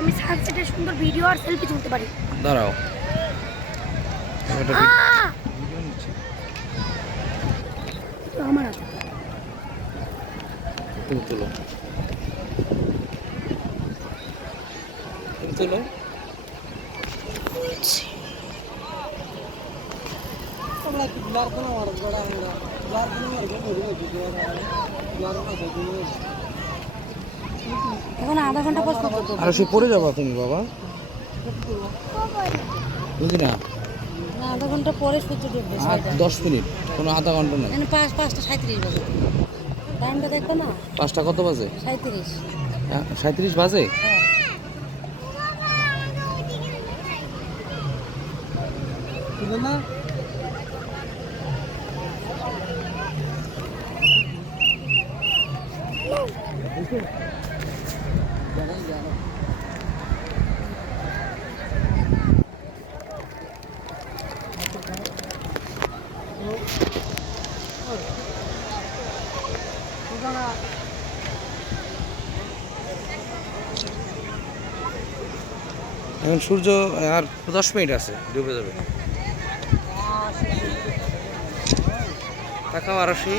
আমি সানসেটের সুন্দর ভিডিও আর সেলফি তুলতে পারি। দাঁড়াও আমার হাতে তুমি তুলো তুমি তুলো এখন আধা ঘন্টা পর করতে আর সে পড়ে যাবা তুমি বাবা বুঝি না না, আধা ঘন্টা পরে সূর্য ডুববে। আর 10 মিনিট কোনো আধা ঘন্টা নাই মানে 5:37 বাজে টাইমটা দেখবে না? 5টা কত বাজে 37। 37 বাজে হ্যাঁ। না এখন সূর্য আর 10 মিনিট আছে ডুবে যাবে তাকাও আরশি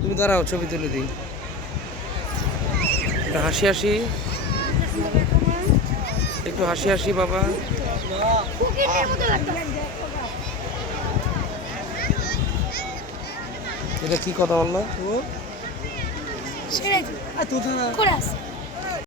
তুমি দাঁড়াও ছবি তুলে দিই একটু হাসি হাসি একটু হাসি হাসি বাবা এটা কি কথা বললো ছেড়ে দিই। করে আসি।